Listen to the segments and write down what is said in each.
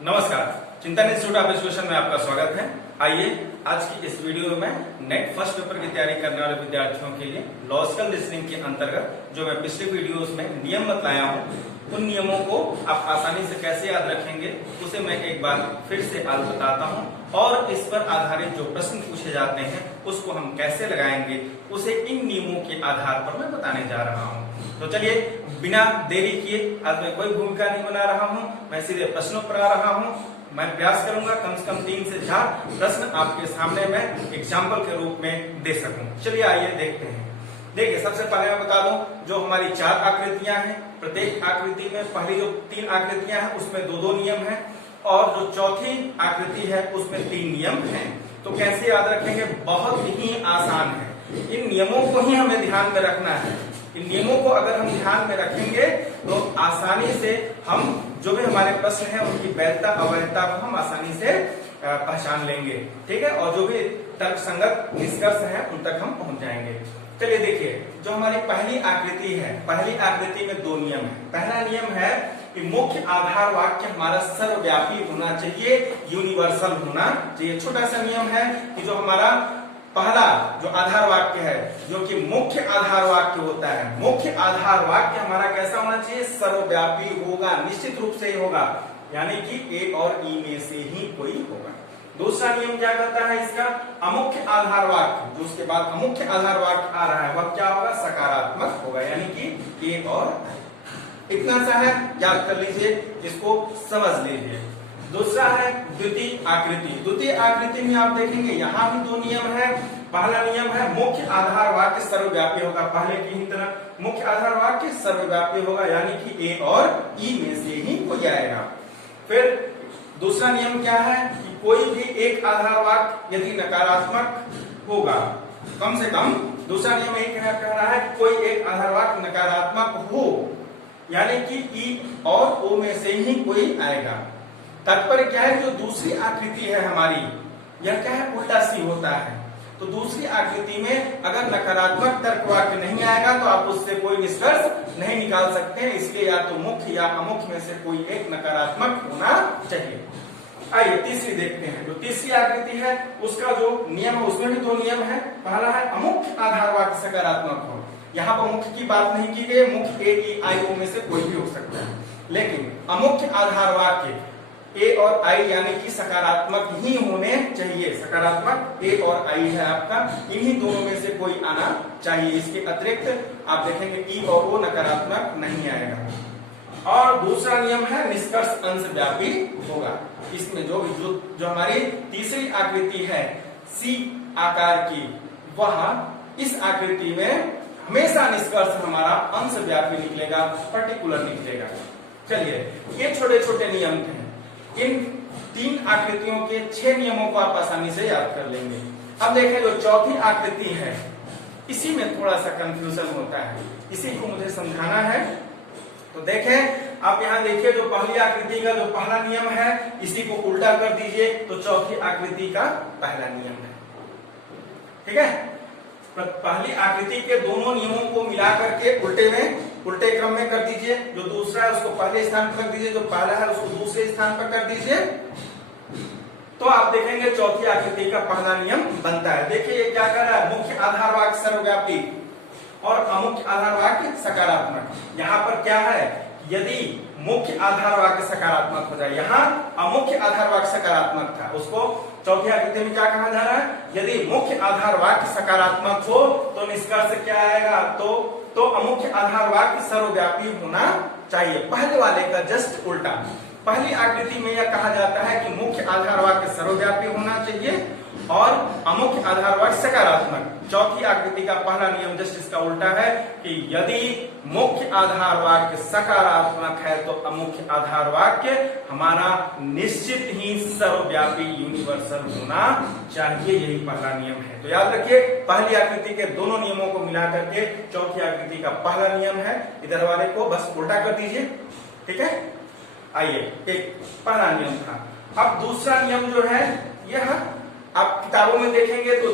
नमस्कार, चिंतन institute of education में आपका स्वागत है। आइए आज की इस वीडियो में नेट फर्स्ट पेपर की तैयारी करने वाले विद्यार्थियों के लिए लॉजिकल रीजनिंग के अंतर्गत जो मैं पिछले वीडियोस में नियम बताया हूं, उन नियमों को आप आसानी से कैसे याद रखेंगे उसे मैं एक बार फिर से आज बताता हूं और इस पर आधारित जो प्रश्न पूछे जाते हैं उसको हम कैसे लगाएंगे उसे इन नियमों के आधार पर मैं बताने जा रहा हूं। तो चलिए बिना देरी किए, आज मैं कोई भूमिका नहीं बना रहा हूं, मैं सीधे प्रश्नों पर आ रहा हूं। मैं प्रयास करूंगा कम से कम 3 से 4 प्रश्न आपके सामने मैं एग्जाम्पल के रूप में दे सकूं। चलिए आइए देखते हैं। देखिए, सबसे पहले मैं बता दूं, जो हमारी 4 आकृतियां हैं, प्रत्येक आकृति में पहली जो 3 आकृतियां हैं उसमें 2-2 नियम हैं और जो चौथी आकृति है उसमें 3 नियम हैं। तो कैसे याद रखेंगे? बहुत ही आसान है। इन नियमों को ही हमें ध्यान में रखना है। इन नियमों को अगर हम ध्यान में रखेंगे तो आसानी से हम जो भी हमारे प्रश्न है उनकी वैधता अवैधता को हम आसानी से पहचान लेंगे, ठीक है, और जो भी तर्कसंगत निष्कर्ष है उन तक हम पहुंच जाएंगे। चलिए देखिए, जो हमारी पहली आकृति है, पहली आकृति में 2 नियम है। पहला नियम है कि मुख्य आधार वाक्य हमारा सर्वव्यापी होना चाहिए, यूनिवर्सल होना चाहिए। छोटा सा नियम है कि जो हमारा पहला जो आधार वाक्य है, जो कि मुख्य आधार वाक्य होता है, मुख्य आधार वाक्य हमारा कैसा होना चाहिए? सर्वव्यापी होगा, निश्चित रूप से ही होगा, यानी कि ए और ई में से ही कोई होगा। दूसरा नियम क्या कहता है इसका? अमुख्य आधार वाक्य, जो उसके बाद अमुख्य आधार वाक्य आ रहा है वह क्या होगा? सकारात्मक होगा, यानी कि ए और आई। इतना सा है, याद कर लीजिए, इसको समझ लीजिए। दूसरा है द्वितीय आकृति। द्वितीय आकृति में आप देखेंगे यहाँ भी 2 नियम है। पहला नियम है मुख्य आधार वाक्य सर्वव्यापी होगा, पहले की ही तरह मुख्य आधार वाक्य सर्वव्यापी होगा, यानी कि ए और ई में से ही कोई आएगा। फिर दूसरा नियम क्या है कि कोई भी एक आधार वाक्य यदि नकारात्मक होगा, कम से कम दूसरा नियम यही कह रहा है कि कोई एक आधार वाक्य नकारात्मक हो, यानी कि ई और ओ में से ही कोई आएगा। तात्पर्य क्या है? जो दूसरी आकृति है हमारी, यह क्या है? उल्टा सी होता है। तो दूसरी आकृति में अगर नकारात्मक तर्क वाक्य नहीं आएगा तो आप उससे कोई निष्कर्ष नहीं निकाल सकते हैं, इसलिए या तो मुख्य या अमुख्य में से कोई एक नकारात्मक होना चाहिए। आइए तीसरी देखते हैं। जो तीसरी आकृति है उसका जो नियम है उसमें भी 2 नियम है। पहला है अमुख्य आधार वाक्य सकारात्मक हो। यहाँ पर मुख्य की बात नहीं की गई, मुख्य ए ई आई ओ में से कोई भी हो सकता है, लेकिन अमुख्य आधार वाक्य ए और आई यानी कि सकारात्मक ही होने चाहिए। सकारात्मक ए और आई है आपका, इन्हीं दोनों में से कोई आना चाहिए। इसके अतिरिक्त आप देखेंगे ई और ओ नकारात्मक नहीं आएगा। और दूसरा नियम है निष्कर्ष अंश व्यापी होगा। इसमें जो हमारी तीसरी आकृति है सी आकार की, वह इस आकृति में हमेशा निष्कर्ष हमारा अंश व्यापी निकलेगा, पर्टिकुलर निकलेगा। चलिए, ये छोटे छोटे नियम हैं। इन 3 आकृतियों के 6 नियमों को आप आसानी से याद कर लेंगे। अब देखें, जो चौथी आकृति है इसी में थोड़ा सा कंफ्यूजन होता है, इसी को मुझे समझाना है। तो देखें, आप यहाँ देखिए, जो पहली आकृति का जो पहला नियम है इसी को उल्टा कर दीजिए तो चौथी आकृति का पहला नियम है, ठीक है। पहली आकृति के दोनों नियमों को मिला करके उल्टे क्रम में कर दीजिए। जो दूसरा है उसको पहले स्थान पर कर दीजिए, जो पहला है उसको दूसरे स्थान पर कर दीजिए, तो आप देखेंगे चौथी आकृति का पहला नियम बनता है। देखिए ये क्या कर रहा है? मुख्य आधार वाक्य सर्वव्यापी और अमुख्य आधार वाक्य सकारात्मक। यहाँ पर क्या है? यदि मुख्य आधार वाक्य सकारात्मक हो जाए, यहाँ अमुख्य आधार वाक्य सकारात्मक था, उसको चौथी आकृति में क्या कहा जा रहा है? यदि मुख्य आधार वाक्य सकारात्मक हो तो निष्कर्ष क्या आएगा? तो अमुख्य आधार वाक्य सर्वव्यापी होना चाहिए। पहले वाले का जस्ट उल्टा। पहली आकृति में यह कहा जाता है कि मुख्य आधार वाक्य सर्वव्यापी होना चाहिए और अमुख्य आधार वाक्य सकारात्मक। चौथी आकृति का पहला नियम जस्ट इसका उल्टा है कि यदि मुख्य आधार वाक्य सकारात्मक है तो अमुख्य आधार वाक्य हमारा निश्चित ही सर्वव्यापी यूनिवर्सल होना चाहिए। यही पहला नियम है। तो याद रखिए, पहली आकृति के दोनों नियमों को मिला करके चौथी आकृति का पहला नियम है, इधर वाले को बस उल्टा कर दीजिए, ठीक है। आइए, एक पहला नियम था। अब दूसरा नियम जो है, यह आप किताबों में देखेंगे तो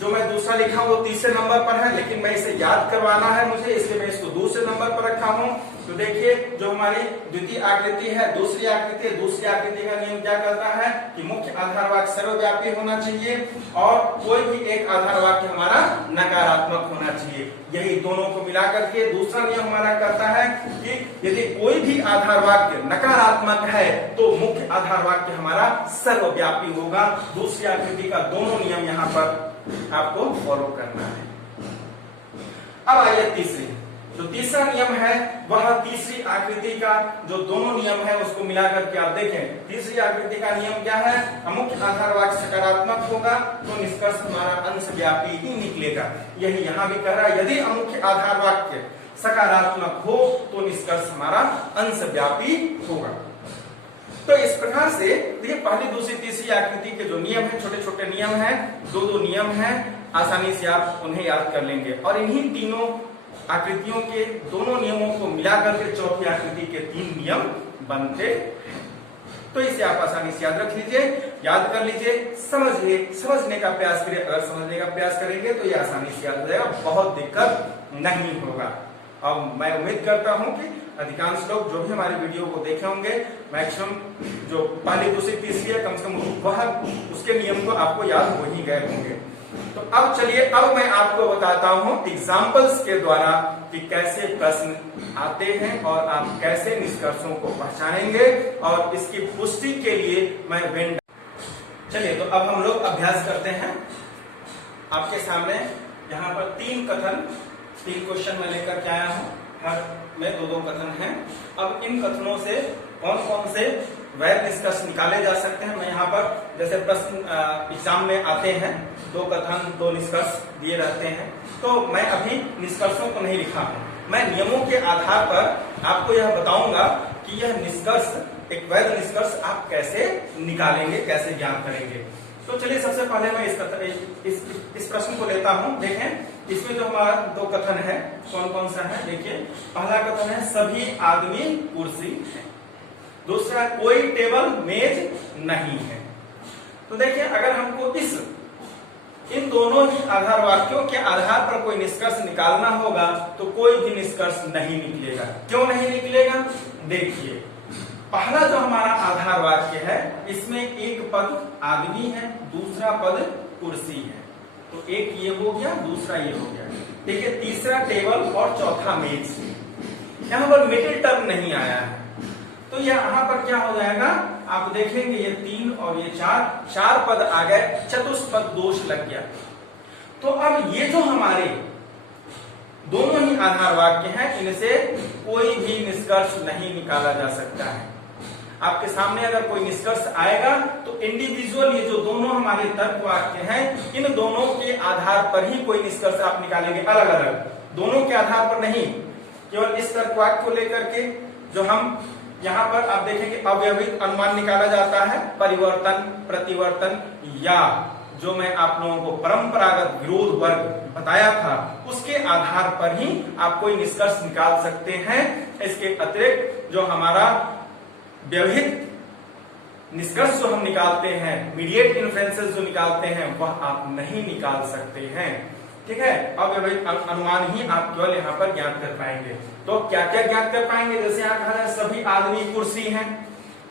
जो मैं दूसरा लिखा हूं वो तीसरे नंबर पर है, लेकिन मैं इसे याद करवाना है मुझे, इसलिए मैं इसको दूसरे नंबर पर रखा हूं। तो देखिए जो हमारी द्वितीय आकृति है, दूसरी आकृति है, दूसरी आकृति का नियम क्या कहता है कि मुख्य आधार वाक्य सर्वव्यापी होना चाहिए और कोई भी एक आधार वाक्य हमारा नकारात्मक होना चाहिए। यही दोनों को मिलाकर के दूसरा नियम हमारा कहता है कि यदि कोई भी आधार वाक्य नकारात्मक है तो मुख्य आधार वाक्य हमारा सर्वव्यापी होगा। दूसरी आकृति का दोनों नियम यहाँ पर आपको फॉलो करना है। अब आइए तीसरी, जो तीसरा नियम है वह तीसरी आकृति का जो दोनों नियम है उसको मिलाकर के आप देखें। तीसरी आकृति का नियम क्या है, मुख्य आधार वाक्य सकारात्मक होगा तो निष्कर्ष हमारा अंशव्यापी ही निकलेगा। यही यहाँ भी कह रहा है, यदि अमुख्य आधार वाक्य सकारात्मक हो तो निष्कर्ष हमारा अंशव्यापी होगा। तो इस प्रकार से देखिए पहली दूसरी तीसरी आकृति के जो नियम है, छोटे छोटे नियम हैं, दो नियम हैं, आसानी से आप उन्हें याद कर लेंगे और इन्हीं तीनों आकृतियों के दोनों नियमों को मिलाकर के चौथी आकृति के 3 नियम बनते हैं। तो इसे आप आसानी से याद रख लीजिए, याद कर लीजिए, समझने का प्रयास करिए। अगर समझने का प्रयास करेंगे तो ये आसानी से याद हो जाएगा, बहुत दिक्कत नहीं होगा। अब मैं उम्मीद करता हूं कि अधिकांश लोग जो भी हमारे वीडियो को देखे होंगे, मैक्सिमम जो पहली दूसरी तीसरी है कम से कम वह उसके नियम को आपको याद हो ही गए होंगे। तो अब चलिए, अब मैं आपको बताता हूं एग्जाम्पल्स के द्वारा कि कैसे प्रश्न आते हैं और आप कैसे निष्कर्षों को पहचानेंगे और इसकी पुष्टि के लिए मैं वेन। चलिए तो अब हम लोग अभ्यास करते हैं। आपके सामने यहाँ पर 3 क्वेश्चन मैं लेकर के आया हूँ, हर में 2 कथन हैं। अब इन कथनों से कौन कौन से वैध निष्कर्ष निकाले जा सकते हैं, मैं यहाँ पर जैसे प्रश्न एग्जाम में आते हैं 2 कथन 2 निष्कर्ष दिए रहते हैं, तो मैं अभी निष्कर्षों को नहीं लिखा हूँ, मैं नियमों के आधार पर आपको यह बताऊंगा कि यह निष्कर्ष, एक वैध निष्कर्ष आप कैसे निकालेंगे, कैसे ज्ञान करेंगे। तो चलिए सबसे पहले मैं इस प्रश्न को लेता हूं। देखें इसमें जो हमारा 2 कथन है कौन कौन सा है। देखिए पहला कथन है सभी आदमी कुर्सी है, दूसरा कोई टेबल मेज नहीं है। तो देखिए अगर हमको इन दोनों ही आधार वाक्यों के आधार पर कोई निष्कर्ष निकालना होगा तो कोई भी निष्कर्ष नहीं निकलेगा। क्यों नहीं निकलेगा, देखिए पहला जो हमारा आधार वाक्य है इसमें एक पद आदमी है, दूसरा पद कुर्सी है, तो एक ये हो गया, दूसरा ये हो गया। देखिए तीसरा टेबल और चौथा मेज, यहाँ पर मिडिल टर्म नहीं आया है, तो यहाँ पर क्या हो जाएगा, आप देखेंगे ये 3 और ये 4 पद आ गए, चतुष्पद दोष लग गया। तो अब ये जो हमारे दोनों ही आधार वाक्य हैं इनसे कोई भी निष्कर्ष नहीं निकाला जा सकता है। आपके सामने अगर कोई निष्कर्ष आएगा तो इंडिविजुअल ये जो दोनों हमारे तर्क वाक्य हैं इन दोनों के आधार पर ही कोई निष्कर्ष आप निकालेंगे, अलग अलग दोनों के आधार पर नहीं। केवल इस तर्क वाक्य को लेकर के जो हम यहाँ पर आप देखेंगे अव्यवहित अनुमान निकाला जाता है, परिवर्तन, प्रतिवर्तन या जो मैं आप लोगों को परंपरागत विरोध वर्ग बताया था उसके आधार पर ही आप कोई निष्कर्ष निकाल सकते हैं। इसके अतिरिक्त जो हमारा व्यवहित निष्कर्ष जो हम निकालते हैं, मीडिएट इन्फ्लुएंसेस जो निकालते हैं वह आप नहीं निकाल सकते हैं। ठीक है, अव्यवहित अनुमान ही आप केवल यहाँ पर ज्ञात कर पाएंगे। तो क्या क्या ज्ञात कर पाएंगे, जैसे यहाँ कहा है सभी आदमी कुर्सी हैं,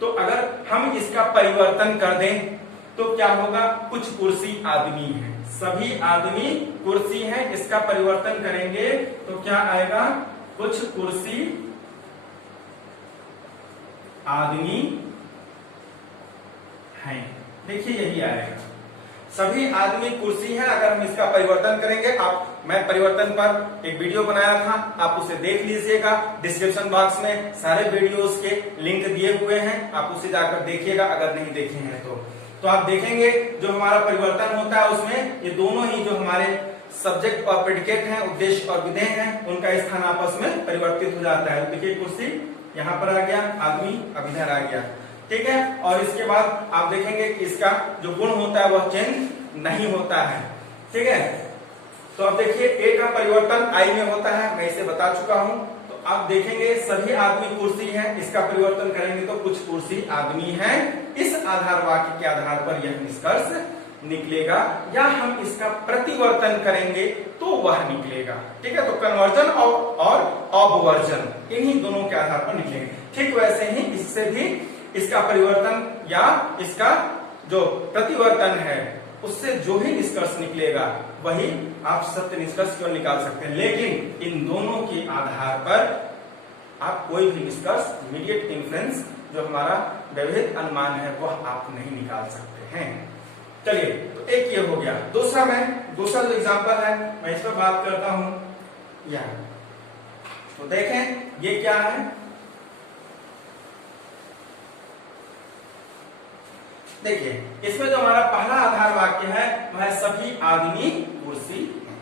तो अगर हम इसका परिवर्तन कर दें तो क्या होगा, कुछ कुर्सी आदमी है, सभी आदमी कुर्सी है, इसका परिवर्तन करेंगे तो क्या आएगा, कुछ कुर्सी आदमी हैं। देखिए यही आएगा, सभी आदमी कुर्सी है। अगर हम इसका परिवर्तन करेंगे, मैं परिवर्तन पर एक वीडियो बनाया था, आप उसे देख लीजिएगा, डिस्क्रिप्शन बॉक्स में सारे वीडियोस के लिंक दिए हुए हैं, आप उसे जाकर देखिएगा अगर नहीं देखे हैं तो आप देखेंगे जो हमारा परिवर्तन होता है उसमें ये दोनों ही जो हमारे सब्जेक्ट और प्रेडिकेट हैं, उद्देश्य और विधेय हैं, उनका स्थान आपस में परिवर्तित हो जाता है। देखिए कुर्सी यहाँ पर आ गया, आदमी अब इधर आ गया, ठीक है। और इसके बाद आप देखेंगे कि इसका जो गुण होता है वह चेंज नहीं होता है, ठीक है। तो अब देखिए ए का परिवर्तन आई में होता है, मैं इसे बता चुका हूं। तो आप देखेंगे सभी आदमी कुर्सी है, इसका परिवर्तन करेंगे तो कुछ कुर्सी आदमी है। इस आधार वाक्य के आधार पर यह निष्कर्ष निकलेगा या हम इसका प्रतिवर्तन करेंगे तो वह निकलेगा। ठीक है, तो कन्वर्जन और ऑबवर्जन इन्हीं दोनों के आधार पर निकलेंगे। ठीक वैसे ही इससे भी इसका परिवर्तन या इसका जो प्रतिवर्तन है उससे जो ही निष्कर्ष निकलेगा वही आप सत्य निष्कर्ष केवल निकाल सकते हैं। लेकिन इन दोनों के आधार पर आप कोई भी निष्कर्ष इमीडिएट इन्फ्लुएंस जो हमारा व्यवहित अनुमान है वह आप नहीं निकाल सकते हैं। चलिए, तो एक ये हो गया। दूसरा जो एग्जांपल है मैं इस पर बात करता हूं। यह तो देखें ये क्या है। देखिए, इसमें जो हमारा पहला आधार वाक्य है वह सभी आदमी कुर्सी है।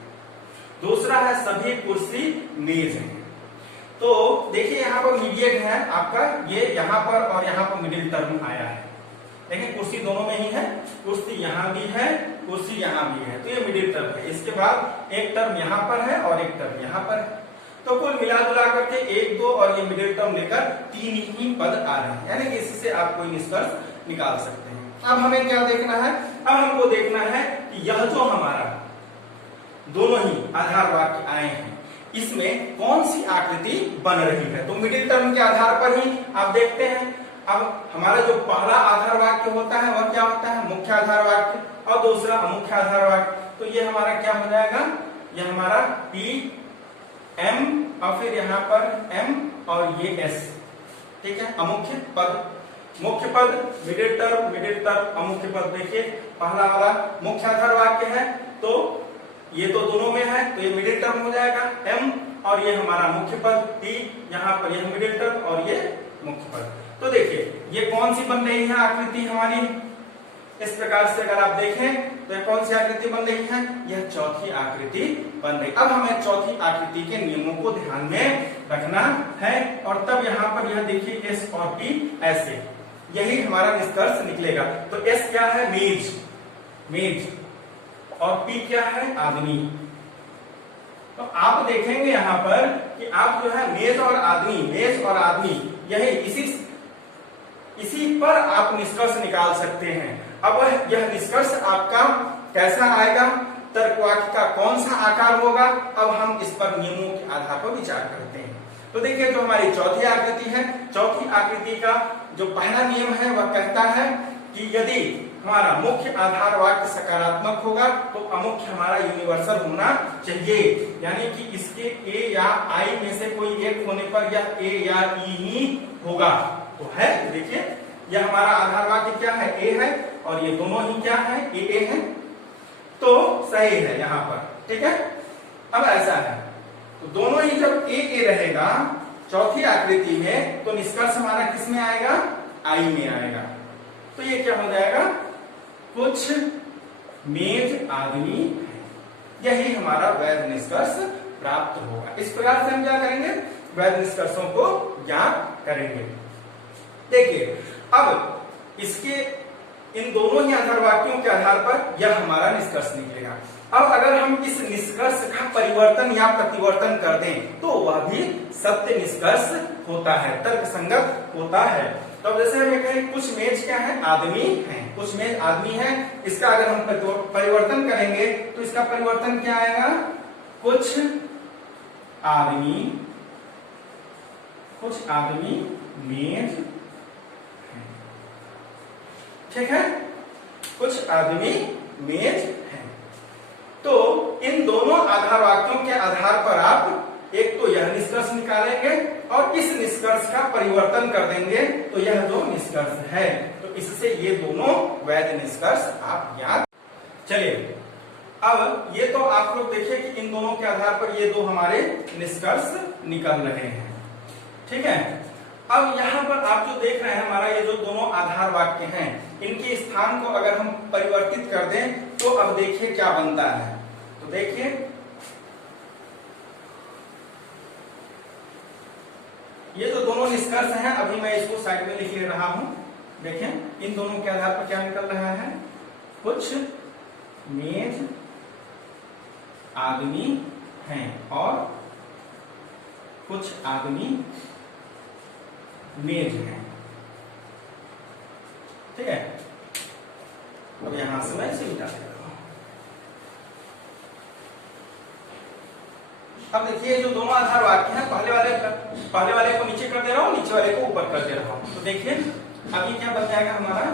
दूसरा है सभी कुर्सी मेज है। तो देखिए यहाँ पर मीडिएट है आपका, ये यहाँ पर और यहाँ पर मिडिल टर्म आया है। देखिए कुर्सी दोनों में ही है, कुर्सी यहाँ भी है, कुर्सी यहाँ भी है, तो ये मिडिल टर्म है। इसके बाद एक टर्म यहाँ पर है और एक टर्म यहाँ पर है। तो कुल मिला जुला करके 1, 2 और ये मिडिल टर्म लेकर 3 ही पद आ रहे हैं, यानी कि इससे आप कोई निष्कर्ष निकाल सकते हैं। अब हमें क्या देखना है? अब हमको देखना है कि यह जो हमारा दोनों ही आधार वाक्य आए हैं इसमें कौन सी आकृति बन रही है। तो मिडिल टर्म के आधार पर ही आप देखते हैं। अब हमारा जो पहला आधार वाक्य होता है वह क्या होता है? मुख्य आधार वाक्य, और दूसरा अमुख्य आधार वाक्य। तो ये हमारा क्या हो जाएगा? ये हमारा P M और फिर यहाँ पर M और ये S। ठीक है, अमुख्य पद, मुख्य पद, मिडिल टर्म, अमुख्य पद। देखिए पहला वाला मुख्य आधार वाक्य है तो ये तो दोनों में है, तो ये मिडिल टर्म हो जाएगा M, और ये हमारा मुख्य पद P, यहाँ पर यह मिडिल टर्म और ये मुख्य पद। तो देखिए ये कौन सी बन रही है आकृति हमारी? इस प्रकार से अगर आप देखें तो ये कौन सी आकृति बन रही है? यह चौथी आकृति बन रही। अब हमें चौथी आकृति के नियमों को ध्यान में रखना है, और तब यहाँ पर यह देखिए S और P ऐसे, यही हमारा निष्कर्ष निकलेगा। तो S क्या है? मेज, और P क्या है? आदमी। तो आप देखेंगे यहाँ पर कि आप जो है मेज और आदमी यही इसी पर आप निष्कर्ष निकाल सकते हैं। अब यह निष्कर्ष आपका कैसा आएगा? तर्कवाक्य का कौन सा आकार होगा? अब हम इस पर नियमों के आधार पर विचार करते हैं। तो देखिए जो हमारी चौथी आकृति है, चौथी आकृति का जो पहला नियम है वह कहता है कि यदि हमारा मुख्य आधार वाक्य सकारात्मक होगा तो अमुख्य हमारा यूनिवर्सल होना चाहिए, यानी कि इसके ए या आई में से कोई एक होने पर यह ए या ई ही होगा। तो है, देखिए यह हमारा आधार वाक्य क्या है? ए है, और ये दोनों ही क्या है? ए है, तो सही है यहाँ पर। ठीक है, अब ऐसा है तो दोनों ही जब ए रहेगा चौथी आकृति में तो निष्कर्ष हमारा किस में आएगा? आई में आएगा। तो ये क्या हो जाएगा? कुछ मेज आदमी है। यही हमारा वैध निष्कर्ष प्राप्त होगा। इस प्रकार से हम क्या करेंगे? वैध निष्कर्षों को ज्ञात करेंगे। देखिए अब इसके इन दोनों ही आधार वाक्यों के आधार पर यह हमारा निष्कर्ष निकलेगा। अब अगर हम इस निष्कर्ष का परिवर्तन या प्रतिवर्तन कर दें तो वह भी सत्य निष्कर्ष होता है, तर्क संगत होता है। तो जैसे हमें कहें कुछ मेज क्या है? आदमी है, कुछ मेज आदमी है। इसका अगर हम परिवर्तन करेंगे तो इसका परिवर्तन क्या आएगा? कुछ आदमी मेज है। ठीक है, कुछ आदमी मेज है। तो इन दोनों आधार वाक्यों के आधार पर आप एक तो यह निष्कर्ष निकालेंगे और इस निष्कर्ष का परिवर्तन कर देंगे तो यह जो निष्कर्ष है, तो इससे ये दोनों वैध निष्कर्ष आप ज्ञात। चलिए अब ये तो आप लोग देखिए कि इन दोनों के आधार पर ये दो हमारे निष्कर्ष निकल रहे हैं। ठीक है, अब यहाँ पर आप जो देख रहे हैं हमारा ये जो दोनों आधार वाक्य हैं इनके स्थान को अगर हम परिवर्तित कर दें तो अब देखिए क्या बनता है। तो देखिए ये जो दोनों निष्कर्ष हैं अभी मैं इसको साइड में लिख ले रहा हूं। देखें इन दोनों के आधार पर क्या निकल रहा है? कुछ मेज आदमी हैं और कुछ आदमी मेज हैं। ठीक है, अब यहां से मैं इसे मिटा देता हूं। अब देखिए जो दोनों आधार वाक्य हैं, पहले वाले को नीचे कर दे रहा हूं, नीचे वाले को ऊपर कर दे रहा हूं। तो देखिए अब ये क्या बन जाएगा हमारा,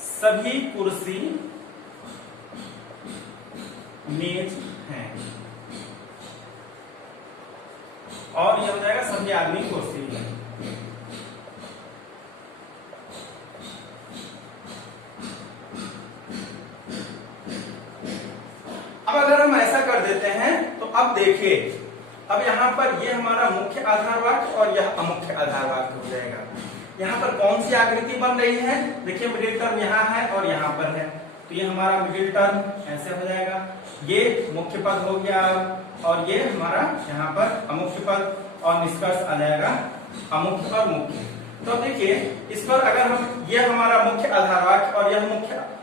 सभी कुर्सी मेज हैं, और ये हो जाएगा सभी आदमी कुर्सी हैं। अब अगर हम ऐसा कर देते हैं तो अब देखिए, अब यहाँ पर ये हमारा मुख्य आधार वाक्य और यह अमुख्य आधार वाक्य हो जाएगा। यहाँ पर कौन सी आकृति बन रही है, देखिए मिडिल टर्म यहाँ है और यहाँ पर है, तो ये हमारा मिडिल टर्म ऐसे हो जाएगा, ये मुख्य पद हो गया और ये हमारा यहाँ पर अमुख्य पद, और निष्कर्ष आ जाएगा अमुख्य और मुख्य। तो देखिए इस पर अगर हम, ये हमारा मुख्य आधार वाक्य और यह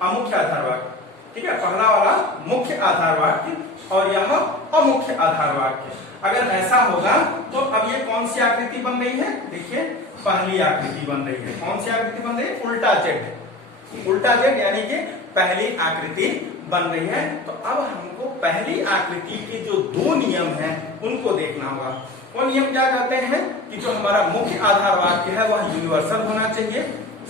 अमुख्य आधार वाक्य, ठीक है, पहला वाला मुख्य आधार वाक्य और यह अमुख्य आधार वाक्य, अगर ऐसा होगा तो अब ये कौन सी आकृति बन रही है, देखिए पहली आकृति बन रही है। कौन सी आकृति बन रही है, उल्टा जेड, उल्टा जेड यानी कि पहली आकृति बन रही है। तो अब हमको पहली आकृति के जो दो नियम हैं उनको देखना होगा। वो नियम क्या कहते हैं कि जो हमारा मुख्य आधार वाक्य है वह यूनिवर्सल होना चाहिए,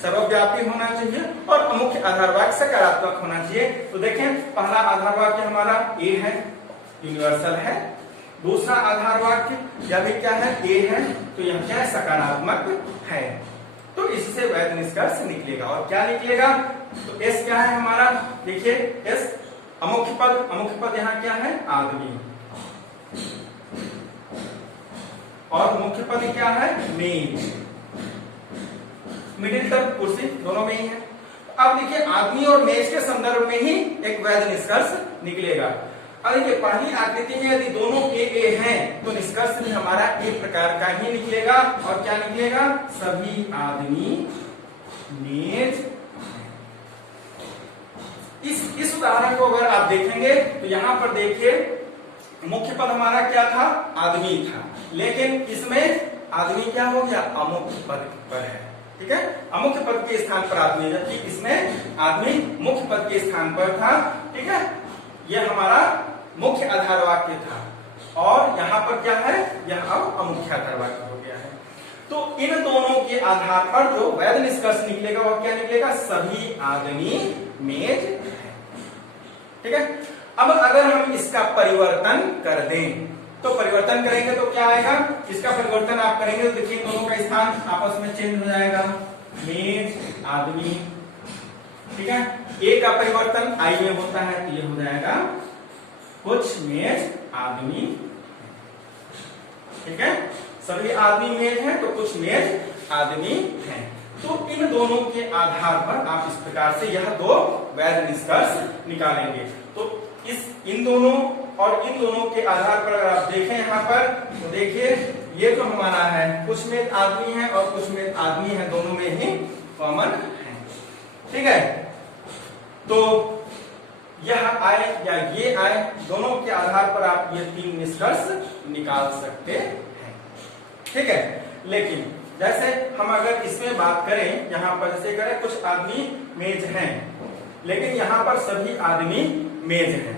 सर्वव्यापी होना चाहिए, और अमुख्य आधार वाक्य सकारात्मक होना चाहिए। तो देखें पहला आधार वाक्य हमारा ए है, यूनिवर्सल है। दूसरा आधार वाक्य यह भी क्या है, ए है, तो यह क्या है, सकारात्मक है। तो इससे वैध निष्कर्ष निकलेगा। और क्या निकलेगा, तो एस क्या है हमारा, देखिए एस अमुख्य पद, अमुख्य पद यहाँ क्या है, आदमी, और मुख्य पद क्या है, मेज, मिडिल टर्म कुर्सी, दोनों में ही है। अब देखिए आदमी और मेज के संदर्भ में ही एक वैध निष्कर्ष निकलेगा। अब देखिए पहली आकृति में यदि दोनों ए हैं तो निष्कर्ष भी हमारा एक प्रकार का ही निकलेगा। और क्या निकलेगा, सभी आदमी मेज। इस उदाहरण को अगर आप देखेंगे तो यहाँ पर देखिए मुख्य पद हमारा क्या था, आदमी था, लेकिन इसमें आदमी क्या हो गया, अमुख्य पद पर है, ठीक है, अमुख्य पद के स्थान पर आदमी, जबकि इसमें आदमी मुख्य पद के स्थान पर था, ठीक है। यह हमारा मुख्य आधार वाक्य था और यहाँ पर क्या है, यह अब अमुख्य आधार वाक्य हो गया है। तो इन दोनों के आधार पर जो वैध निष्कर्ष निकलेगा वह क्या निकलेगा, सभी आदमी मेज है, ठीक है। अब अगर हम इसका परिवर्तन कर दें तो परिवर्तन करेंगे तो क्या आएगा, इसका परिवर्तन आप करेंगे तो देखिए दोनों का स्थान आपस में चेंज हो जाएगा, मेज आदमी, ठीक है। ए का परिवर्तन आई में होता है तो ये हो जाएगा कुछ मेज आदमी, ठीक है, सभी आदमी मेज हैं तो कुछ मेज आदमी हैं। तो इन दोनों के आधार पर आप इस प्रकार से यह दो वैध निष्कर्ष निकालेंगे। तो इन दोनों और इन दोनों के आधार पर अगर आप देखें यहाँ पर तो देखिए ये जो हमारा है कुछ मेज आदमी है और कुछ मेज आदमी है, दोनों में ही कॉमन है, ठीक है। तो यह आए या ये आए, दोनों के आधार पर आप ये तीन निष्कर्ष निकाल सकते हैं, ठीक है। लेकिन जैसे हम अगर इसमें बात करें, यहाँ पर जैसे करें कुछ आदमी मेज हैं लेकिन यहाँ पर सभी आदमी मेज हैं,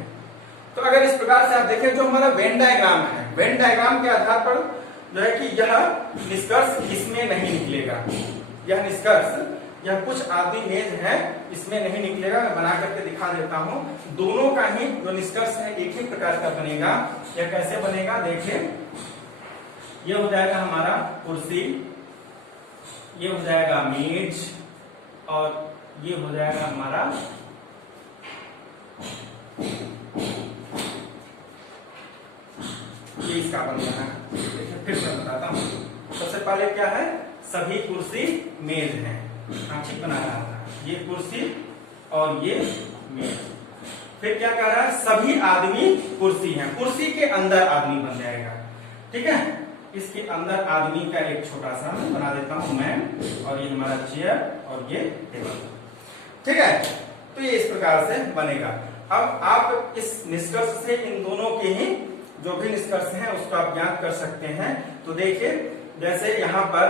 तो अगर इस प्रकार से आप देखें जो हमारा वेन डायग्राम है, वेन डायग्राम के आधार पर जो है कि यह निष्कर्ष इसमें नहीं निकलेगा, यह निष्कर्ष, यह कुछ आदमी मेज है इसमें नहीं निकलेगा। मैं बना करके दिखा देता हूं, दोनों का ही जो निष्कर्ष है एक ही प्रकार का बनेगा। यह कैसे बनेगा, देखिए यह हो जाएगा हमारा कुर्सी, ये हो जाएगा मेज, और ये हो जाएगा हमारा ये इसका बन जाना है। देखिए फिर मैं बताता हूँ, सबसे पहले क्या है, सभी कुर्सी मेज है, ठीक बना रहा था, ये कुर्सी और ये मेज। फिर क्या कह रहा है, सभी आदमी कुर्सी हैं, कुर्सी के अंदर आदमी बन जाएगा, ठीक है। इसके अंदर आदमी का एक छोटा सा बना देता हूं मैं, और ये हमारा चेयर और ये टेबल, ठीक है। तो ये इस प्रकार से बनेगा। अब आप इस निष्कर्ष से इन दोनों के ही जो भी निष्कर्ष हैं उसको आप ज्ञात कर सकते हैं। तो देखिए जैसे यहाँ पर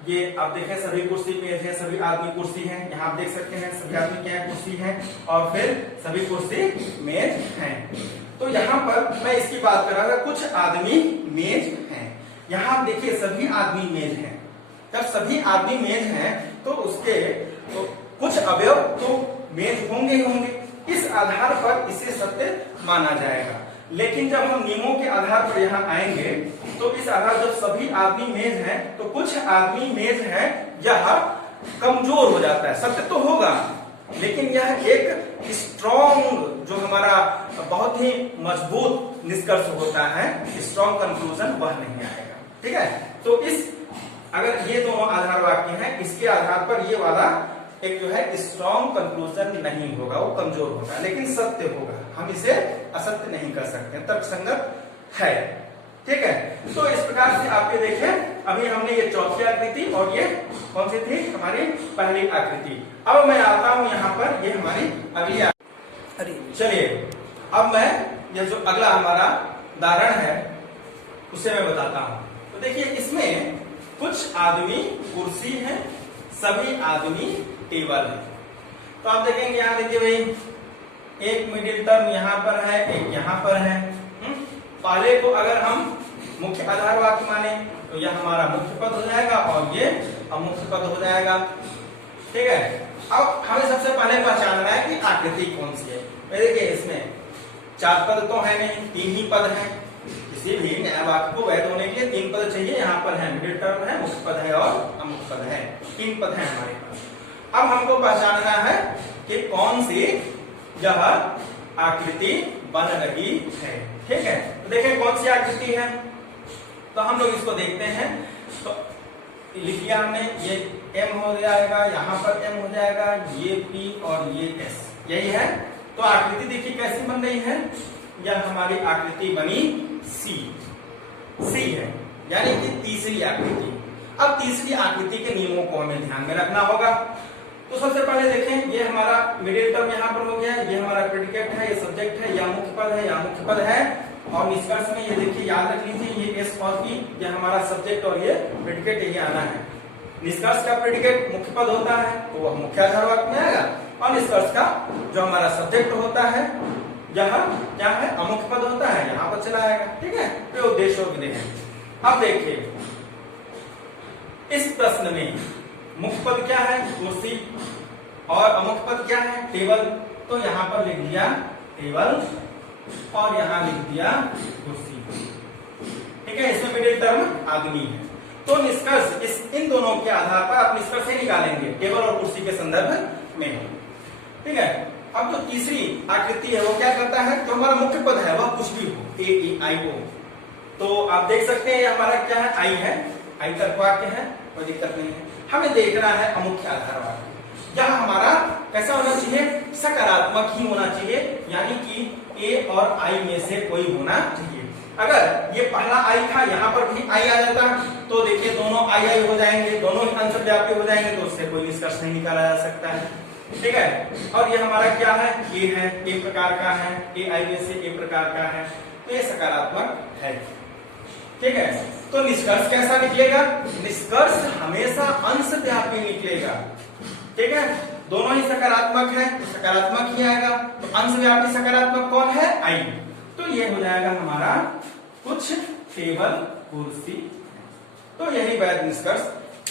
ये आप देखें सभी कुर्सी मेज है, सभी आदमी कुर्सी हैं, यहाँ आप देख सकते हैं सभी आदमी क्या है, कुर्सी हैं, और फिर सभी कुर्सी मेज हैं। तो यहाँ पर मैं इसकी बात कर रहा था, कुछ आदमी मेज हैं। यहाँ आप देखिए सभी आदमी मेज हैं। जब सभी आदमी मेज हैं तो उसके तो कुछ अवयव तो मेज होंगे ही होंगे, इस आधार पर इसे सत्य माना जाएगा। लेकिन जब हम नियमों के आधार पर यहाँ आएंगे तो इस आधार जब सभी आदमी मेज हैं तो कुछ आदमी मेज हैं, यह कमजोर हो जाता है। सत्य तो होगा लेकिन यह एक स्ट्रॉन्ग जो हमारा बहुत ही मजबूत निष्कर्ष होता है, स्ट्रॉन्ग कंक्लूजन वह नहीं आएगा। ठीक है, तो इस अगर ये दोनों आधार वाक्य हैं, इसके आधार पर ये वाला एक जो है स्ट्रॉन्ग कंक्लूजन नहीं होगा, वो कमजोर होगा, लेकिन सत्य होगा। हम इसे असत्य नहीं कर सकते, तर्कसंगत है। ठीक है, तो इस प्रकार से आप ये देखें, अभी हमने ये चौथी आकृति और ये कौन सी थी, हमारी पहली आकृति। अब मैं आता हूं यहाँ पर, ये हमारी अगली आकृति। चलिए अब मैं ये जो अगला हमारा उदाहरण है उसे मैं बताता हूं। तो देखिए इसमें कुछ आदमी कुर्सी है, सभी आदमी टेबल है। तो आप देखेंगे यहाँ देखिए भाई एक मिडिल टर्म यहाँ पर है, एक यहाँ पर है। पहले को अगर हम मुख्य आधार वाक्य माने तो यह हमारा मुख्य पद हो जाएगा और ये अमुख्य पद हो जाएगा। ठीक है, अब हमें सबसे पहले पहचानना है कि आकृति कौन सी है। देखिए इसमें 4 पद तो है नहीं, 3 ही पद है। किसी भी नया वाक्य को वैध होने के लिए 3 पद चाहिए। यहाँ पर है मिडिल टर्म है, मुख्य पद है और अमुख्य पद है, 3 पद है हमारे पास। अब हमको पहचानना है कि कौन सी यह आकृति बन रही है। ठीक है, तो देखें कौन सी आकृति है। तो हम लोग इसको देखते हैं। तो लिख लिया हमने, ये M हो जाएगा, यहाँ पर M हो जाएगा, ये P और ये S, यही है। तो आकृति देखिए कैसी बन रही है, यह हमारी आकृति बनी C है, यानी कि तीसरी आकृति। अब तीसरी आकृति के नियमों को हमें ध्यान में रखना होगा। तो सबसे पहले देखें, ये हमारा मिडिल टर्म यहाँ पर हो गया, ये हमारा प्रेडिकेट है, ये सब्जेक्ट है, या मुख्य पद है, या मुख्य पद है। और निष्कर्ष में ये देखिए याद रख लीजिए, ये एस और पी, ये हमारा सब्जेक्ट और ये प्रेडिकेट, ये आना है। निष्कर्ष का प्रेडिकेट मुख्य पद होता है तो वह मुख्य आधार वाक्य में आएगा, और निष्कर्ष का जो हमारा सब्जेक्ट होता है यहाँ क्या है, अमुख्य पद होता है, यहाँ पर चला आएगा। ठीक है, तो उद्देश्य के लिए। अब देखिए इस प्रश्न में मुख्य पद क्या है, कुर्सी, और अमुख्य पद क्या है, टेबल। तो यहाँ पर लिख दिया टेबल और यहाँ लिख दिया कुर्सी। ठीक है, इसमें मिडिल टर्म आदमी है। तो निष्कर्ष इन दोनों के आधार पर आप निष्कर्ष ही निकालेंगे टेबल और कुर्सी के संदर्भ में। ठीक है, अब जो तीसरी आकृति है वो क्या करता है, जो हमारा मुख्य पद है वह कुछ भी हो, ए ई आई ओ। तो आप देख सकते हैं हमारा क्या है, आई है, आई तर्क वाक्य है, कोई दिक्कत नहीं है। हमें देखना है अमुख्य आधार वाक्य। यह हमारा कैसा होना चाहिए, सकारात्मक ही होना चाहिए, यानी कि ए और आई में से कोई होना चाहिए। अगर ये पहला आई था, यहाँ पर भी आई आ जाता तो देखिए दोनों आई आई हो जाएंगे, दोनों ही अंतर्व्यापी हो जाएंगे, तो उससे कोई निष्कर्ष नहीं निकाला जा सकता है। ठीक है, और ये हमारा क्या है, ए है, ए प्रकार का है, ए आई में से ए प्रकार का है, तो ये सकारात्मक है। ठीक है, तो निष्कर्ष कैसा निकलेगा, निष्कर्ष हमेशा अंशव्यापी निकलेगा। ठीक है, दोनों ही सकारात्मक है तो सकारात्मक ही आएगा। तो अंशव्यापी सकारात्मक कौन है, आई। तो ये हो जाएगा हमारा कुछ टेबल कुर्सी। तो यही वैध निष्कर्ष,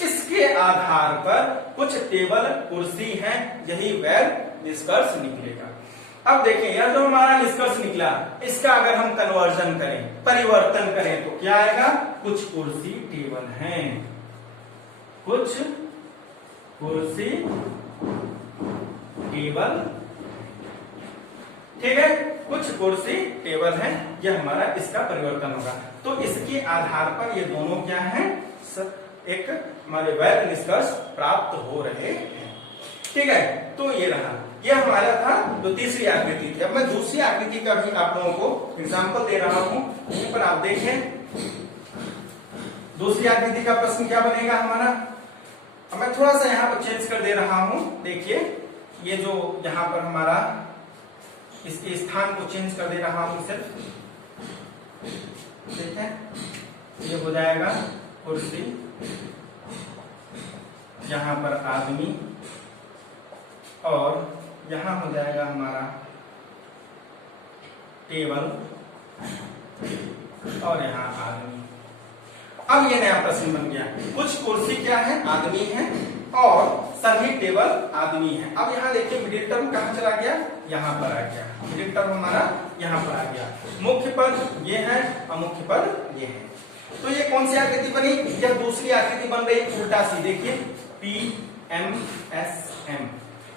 इसके आधार पर कुछ टेबल कुर्सी है, यही वैध निष्कर्ष निकलेगा। अब देखिए यह जो हमारा निष्कर्ष निकला, इसका अगर हम कन्वर्जन करें, परिवर्तन करें, तो क्या आएगा, कुछ कुर्सी टेबल हैं, कुछ कुर्सी टेबल। ठीक है, कुछ कुर्सी टेबल है, यह हमारा इसका परिवर्तन होगा। तो इसके आधार पर ये दोनों क्या हैं, एक हमारे वैध निष्कर्ष प्राप्त हो रहे हैं। ठीक है, तो ये रहा, ये हमारा था जो तीसरी आकृति थी। अब मैं दूसरी आकृति का भी आप लोगों को एग्जाम्पल दे रहा हूं, यहीं पर आप देखें दूसरी आकृति का प्रश्न क्या बनेगा हमारा। अब मैं थोड़ा सा यहाँ पर चेंज कर दे रहा हूं, देखिए ये जो यहाँ पर हमारा इसके स्थान को चेंज कर दे रहा हूं सिर्फ, ठीक है, ये हो जाएगा कुर्सी यहाँ पर आदमी, और यहाँ हो जाएगा हमारा टेबल, और यहाँ आदमी। अब ये नया प्रश्न बन गया, कुछ कुर्सी क्या है, आदमी है, और सभी टेबल आदमी है। अब यहाँ देखिए मिडिल टर्म कहाँ चला गया, यहाँ पर आ गया, मिडिल टर्म हमारा यहाँ पर आ गया। मुख्य पद ये है और मुख्य पद ये है। तो ये कौन सी आकृति बनी, यह दूसरी आकृति बन रही उल्टा सी, देखिए PMSM।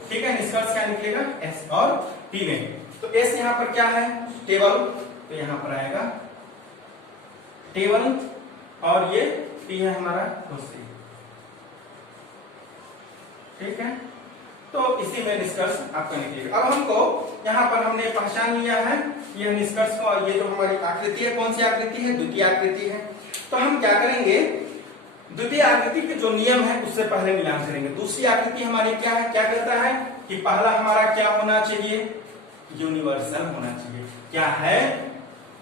ठीक है, निष्कर्ष क्या निकलेगा, S और P में। तो S यहाँ पर क्या है, टेबल, तो यहाँ पर आएगा टेबल, और ये P है हमारा कुर्सी। ठीक है, तो इसी में निष्कर्ष आपका निकलेगा। अब हमको यहाँ पर हमने पहचान लिया है यह निष्कर्ष को, और ये जो हमारी आकृति है कौन सी आकृति है, द्वितीय आकृति है। तो हम क्या करेंगे, द्वितीय आकृति के जो नियम है उससे पहले मिलान करेंगे। दूसरी आकृति हमारी क्या है, क्या कहता है कि पहला हमारा क्या होना चाहिए, यूनिवर्सल होना चाहिए। क्या है,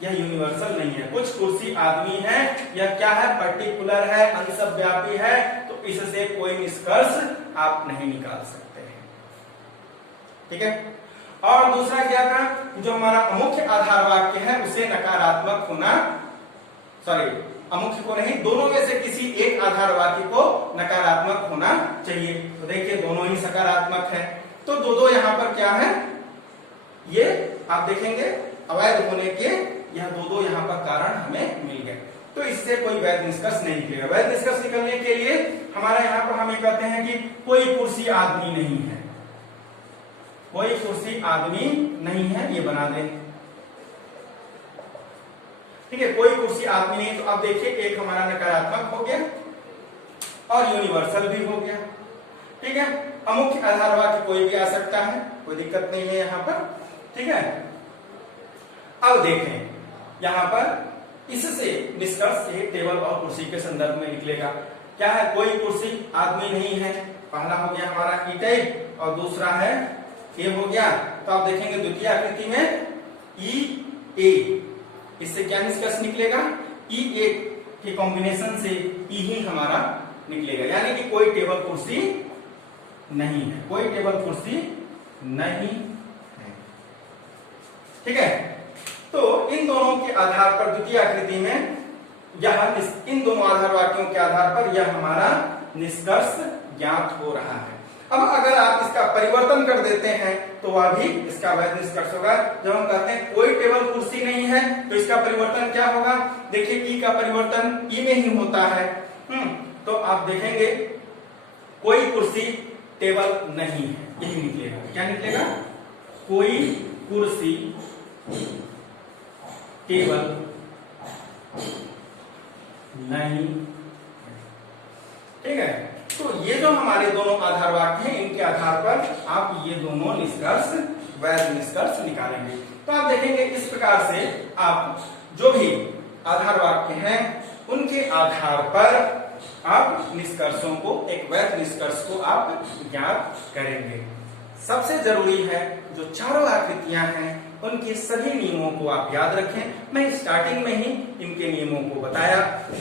यह यूनिवर्सल नहीं है। कुछ कुर्सी आदमी है, यह क्या है, पर्टिकुलर है, अंशव्यापी है, तो इससे कोई निष्कर्ष आप नहीं निकाल सकते हैं। ठीक है, और दूसरा क्या था, जो हमारा अमुख्य आधार वाक्य है उसे नकारात्मक होना, सॉरी अमुख्य को नहीं, दोनों में से किसी एक आधार वाक्य को नकारात्मक होना चाहिए। तो देखिए दोनों ही सकारात्मक है, तो दो यहाँ पर क्या है, ये आप देखेंगे अवैध होने के यह दो यहाँ पर कारण हमें मिल गए। तो इससे कोई वैध निष्कर्ष नहीं निकलेगा। वैध निष्कर्ष निकलने के लिए हमारा यहाँ पर हम ये कहते हैं कि कोई कुर्सी आदमी नहीं है, कोई कुर्सी आदमी नहीं है, ये बना दें। ठीक है, कोई कुर्सी आदमी नहीं, तो अब देखिए एक हमारा नकारात्मक हो गया और यूनिवर्सल भी हो गया। ठीक है, अमुख्य आधार वाक्य कोई भी आ सकता है, कोई दिक्कत नहीं है यहाँ पर। ठीक है, अब देखें यहाँ पर इससे निष्कर्ष एक टेबल और कुर्सी के संदर्भ में निकलेगा। क्या है, कोई कुर्सी आदमी नहीं है, पहला हो गया हमारा ई टाइप और दूसरा है ए हो गया। तो आप देखेंगे द्वितीय आकृति में ई ए, इससे क्या निष्कर्ष निकलेगा, ई ए के कॉम्बिनेशन से ई ही हमारा निकलेगा, यानी कि कोई टेबल कुर्सी नहीं है, कोई टेबल कुर्सी नहीं है। ठीक है, तो इन दोनों के आधार पर द्वितीय आकृति में यह इन दोनों आधार वाक्यों के आधार पर यह हमारा निष्कर्ष ज्ञात हो रहा है। अब अगर आप इसका परिवर्तन कर देते हैं तो वह भी इसका वैध निष्कर्ष होगा। जब हम कहते हैं कोई टेबल कुर्सी नहीं है तो इसका परिवर्तन क्या होगा, देखिए ई का परिवर्तन ई में ही होता है। तो आप देखेंगे कोई कुर्सी टेबल नहीं है, यही निकलेगा। क्या निकलेगा, कोई कुर्सी टेबल नहीं। ठीक है, तो ये जो हमारे दोनों आधार वाक्य हैं इनके आधार पर आप ये दोनों निष्कर्ष वैध निष्कर्ष निकालेंगे। तो आप देखेंगे इस प्रकार से आप जो भी आधार वाक्य हैं उनके आधार पर आप निष्कर्षों को, एक वैध निष्कर्ष को आप ज्ञात करेंगे। सबसे जरूरी है जो चारों आकृतियां हैं उनके सभी नियमों को आप याद रखें। मैं स्टार्टिंग में ही इनके नियमों को बताया,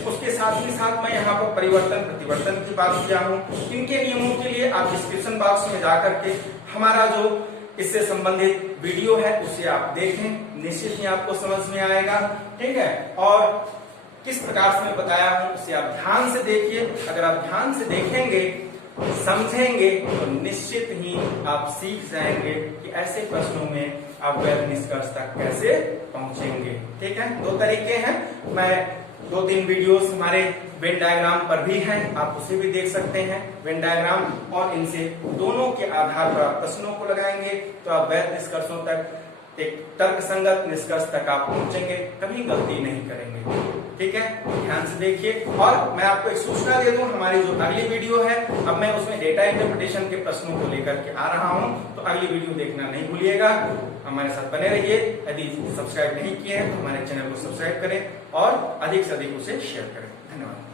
उसके साथ ही साथ मैं यहाँ पर परिवर्तन प्रतिवर्तन की बात किया हूँ। इनके नियमों के लिए आप डिस्क्रिप्शन बॉक्स में जाकर के हमारा जो इससे संबंधित वीडियो है उसे आप देखें, निश्चित ही आपको समझ में आएगा। ठीक है, और किस प्रकार से मैं बताया हूँ उसे आप ध्यान से देखिए। अगर आप ध्यान से देखेंगे, समझेंगे तो निश्चित ही आप सीख जाएंगे कि ऐसे प्रश्नों में आप वैध निष्कर्ष तक कैसे पहुंचेंगे। ठीक है, दो तरीके हैं, मैं 2-3 वीडियोस हमारे वेन डायग्राम पर भी हैं, आप उसे भी देख सकते हैं। वेन डायग्राम और इनसे दोनों के आधार पर आप प्रश्नों को लगाएंगे तो आप वैध निष्कर्षों तक, एक तर्क संगत निष्कर्ष तक आप पहुंचेंगे, कभी गलती नहीं करेंगे। ठीक है, ध्यान से देखिए। और मैं आपको एक सूचना दे दूं, हमारी जो अगली वीडियो है अब मैं उसमें डेटा इंटरप्रिटेशन के प्रश्नों को लेकर के आ रहा हूं, तो अगली वीडियो देखना नहीं भूलिएगा। हमारे साथ बने रहिए। यदि सब्सक्राइब नहीं किए हैं तो हमारे चैनल को सब्सक्राइब करें और अधिक से अधिक उसे शेयर करें। धन्यवाद।